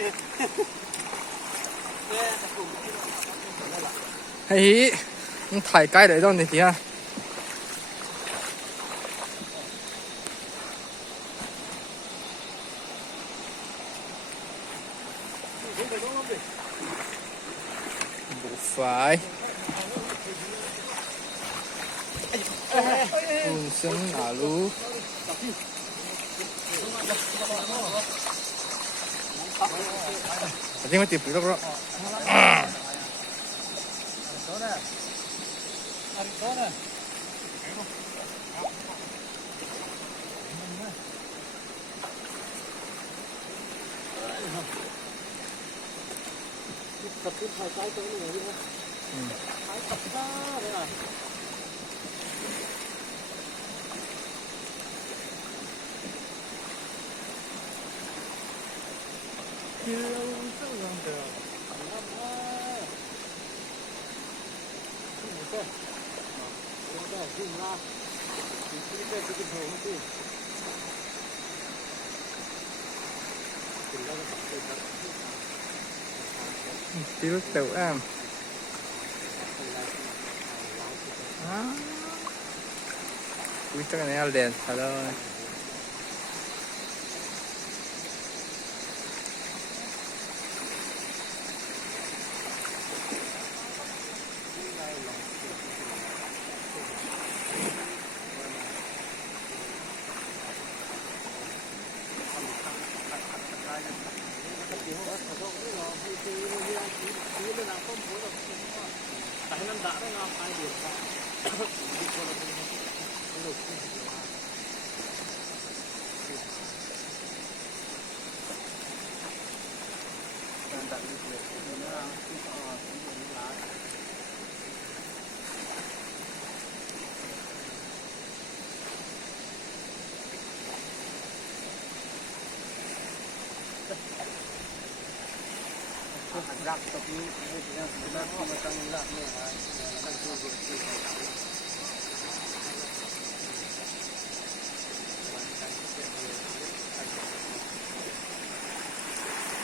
เฮ้ยมันถ่ายใกล้เลยต้องนี่ทีฮะบุฟายกุ้งเส้นอาลูอันนี้ไม่ติดปีกแล้วกับคุณถ่ายใจตัวหนึ่งเลยนะถ่ายกับหน้าเลยนะเกี่ยวจังเลยเดี๋ยวน้ำมาขึ้นไปขึ้นไปขึ้นมาขึ้นไปขึ้นไปขึ้นไปขึ้นแล้วก็ขึ้นไปChiếu tiểu em quý chắc này là đèn thật rồi tại năm đã đấy nó ai được cả rác tập ní, nó không có tăng rác nữa, nó tăng